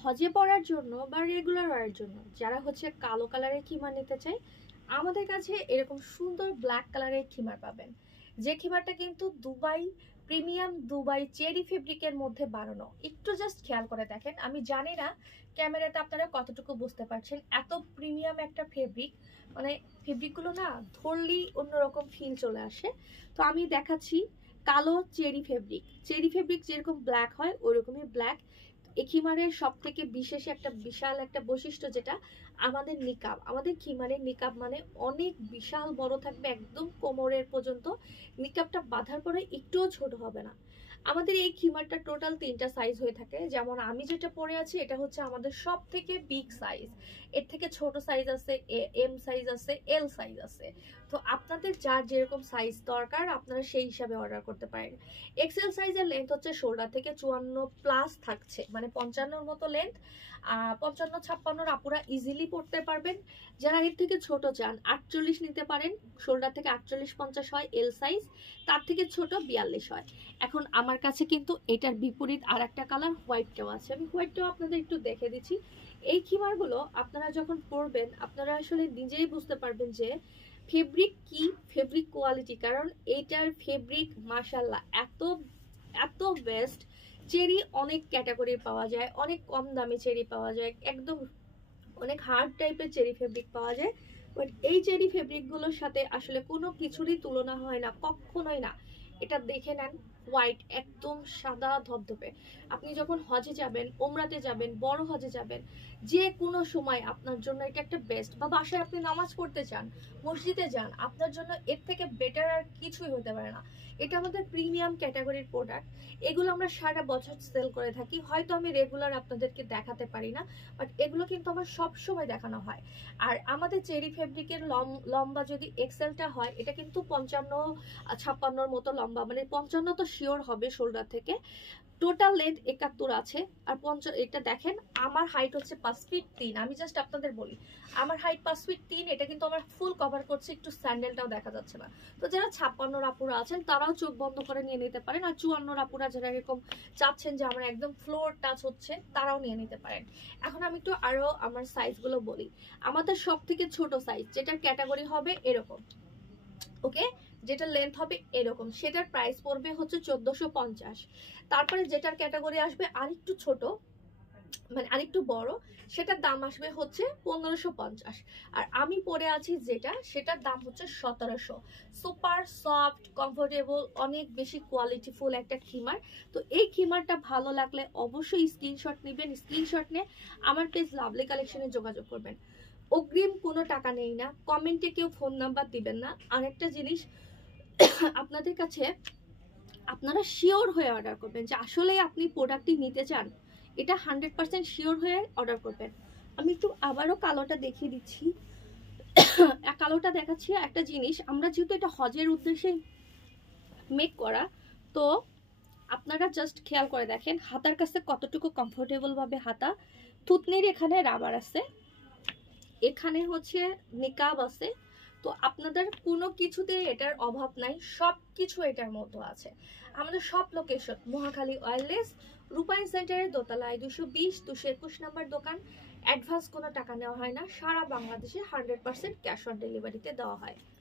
হজে পরার জন্য বা রেগুলার ওয়ারের জন্য যারা হচ্ছে কালো কালারের খিমার নিতে চাই, আমাদের কাছে এরকম সুন্দর ব্ল্যাক কালারের খিমার পাবেন। যে খিমারটা কিন্তু দুবাই প্রিমিয়াম দুবাই চেরি ফেব্রিকের মধ্যে বানানো। একটু জাস্ট খেয়াল করে দেখেন, আমি জানি না ক্যামেরাতে আপনারা কতটুকু বুঝতে পারছেন, এত প্রিমিয়াম একটা ফেব্রিক, মানে ফেব্রিকগুলো না ধরলেই অন্যরকম ফিল চলে আসে। তো আমি দেখাচ্ছি কালো চেরি ফেব্রিক। চেরি ফেব্রিক যেরকম ব্ল্যাক হয় ওইরকমই ব্ল্যাক। এই খিমারের সব থেকে বিশেষ একটা বিশাল একটা বৈশিষ্ট্য যেটা, আমাদের নিকাব, আমাদের খিমারের নিকাব মানে অনেক বিশাল বড় থাকবে, একদম কোমরের পর্যন্ত। নিকাবটা বাঁধার পরে একটুও ছোট হবে না। আমাদের এই খিমারটা টোটাল 3টা সাইজ হয়ে থাকে। যেমন আমি যেটা পরে আছি এটা হচ্ছে আমাদের সব থেকে বিগ সাইজ। এর থেকে ছোট সাইজ আছে, এম সাইজ আছে, এল সাইজ আছে। তো আপনাদের যার যেরকম সাইজ দরকার আপনারা সেই হিসাবে অর্ডার করতে পারেন। এক্সেল সাইজের লেন্থ হচ্ছে শোল্ডার থেকে 54 প্লাস থাকছে, মানে 55-র মতো লেন্থ। 55-56 আপুরা ইজিলি পড়তে পারবেন। যারা এর থেকে ছোট চান 48 নিতে পারেন, শোল্ডার থেকে 48-50 হয় এল সাইজ, তার থেকে ছোট 42 হয়। এখন আমার কাছে কিন্তু এটার বিপরীত আর একটা কালার হোয়াইটটাও আছে, আমি হোয়াইটটাও আপনাদের একটু দেখে দিচ্ছি। এই খিমারগুলো আপনারা যখন পরবেন আপনারা আসলে নিজেই বুঝতে পারবেন যে ফেব্রিক কি, ফেব্রিক কোয়ালিটি। কারণ এইটার ফেব্রিক মাশাল্লাহ এত এত বেস্ট। চেরি অনেক ক্যাটাগরির পাওয়া যায়, অনেক কম দামে চেরি পাওয়া যায়, একদম অনেক হার্ড টাইপের চেরি ফেব্রিক পাওয়া যায়। বাট এই চেরি ফেব্রিকগুলোর সাথে আসলে কোনো কিছুরই তুলনা হয় না, কখনোই না। এটা দেখে নেন, হোয়াইট একদম সাদা ধবধবে। আপনি যখন হজে যাবেন, ওমরাতে যাবেন, বড় হজে যাবেন, যে কোনো সময় আপনার জন্য এটা একটা বেস্ট। বা বাসায় আপনি নামাজ পড়তে চান, মসজিদে যান, আপনার জন্য এর থেকে বেটার আর কিছুই হতে পারে না। এটা আমাদের প্রিমিয়াম ক্যাটাগরির প্রোডাক্ট। এগুলো আমরা সারা বছর সেল করে থাকি। হয়তো আমি রেগুলার আপনাদেরকে দেখাতে পারি না, বাট এগুলো কিন্তু আমার সব সময় দেখানো হয়। আর আমাদের চেরি ফেব্রিকের লম্বা যদি এক্সেলটা হয়, এটা কিন্তু 55-56-র মতো লম্বা, মানে 55 তো শিওর হবে শোল্ডার থেকে। টোটাল লেন্থ 71 আছে। আর এটা দেখেন, আমার হাইট হচ্ছে 5 ফিট 3। আমি জাস্ট আপনাদের বলি আমার হাইট 5 ফিট 3, এটা কিন্তু আমার ফুল কভার করছে, একটু স্যান্ডেলটাও দেখা যাচ্ছে না। তো যারা 56 আপুরা আছেন তারাও চোখ বন্ধ করে নিয়ে নিতে পারেন। আর 54 আপুরা যারা এরকম চাচ্ছেন যে আমার একদম ফ্লোর টাচ হচ্ছে, তারাও নিয়ে নিতে পারেন। এখন আমি একটু আরো আমার সাইজগুলো বলি। আমাদের সব থেকে ছোট সাইজ যেটার ক্যাটাগরি হবে এরকম, ওকে, যেটা লেন্থ হবে এরকম, সেটার প্রাইস পড়বে হচ্ছে 1450। তারপরে যেটার ক্যাটাগরি আসবে আরেকটু ছোট, মানে আরেকটু বড়, সেটার দাম আসবে হচ্ছে 1550। আর আমি পরে আছি যেটা, সেটার দাম হচ্ছে 1700। সুপার সফট, কমফোর্টেবল, অনেক বেশি কোয়ালিটিফুল একটা খিমার। তো এই খিমারটা ভালো লাগলে অবশ্যই স্ক্রিনশট নেবেন। স্ক্রিনশট নিয়ে আমার পেজ লাভলি কালেকশনে যোগাযোগ করবেন। অগ্রিম কোনো টাকা নেই না, কমেন্টে কেউ ফোন নাম্বার দিবেন না। আরেকটা জিনিস, আপনাদের কাছে আপনারা শিওর হয়ে অর্ডার করবেন যে আসলে আপনি প্রোডাক্টটি নিতে চান, এটা 100% শিওর হয়ে অর্ডার করবেন। আমি একটু আবারও কালোটা দেখিয়ে দিচ্ছি। কালোটা দেখাচ্ছি। একটা জিনিস, আমরা যেহেতু এটা হজের উদ্দেশ্যে মেক করা, তো আপনারা জাস্ট খেয়াল করে দেখেন হাতার কাছে কতটুকু কমফোর্টেবল ভাবে হাতা। থুতনির এখানে রাবার আছে, এখানে হচ্ছে নিকাব আছে। তো আপনাদের কোনো কিছুতে এটার অভাব নাই, সব কিছু এটার মতো আছে। আমাদের সব লোকেশন মহাখালী ওয়্যারলেস, রূপায়ণ সেন্টারের দোতলায় 220-221 নাম্বার দোকান। অ্যাডভান্স কোনো টাকা নেওয়া হয় না, সারা বাংলাদেশে 100% ক্যাশ অন ডেলিভারিতে দেওয়া হয়।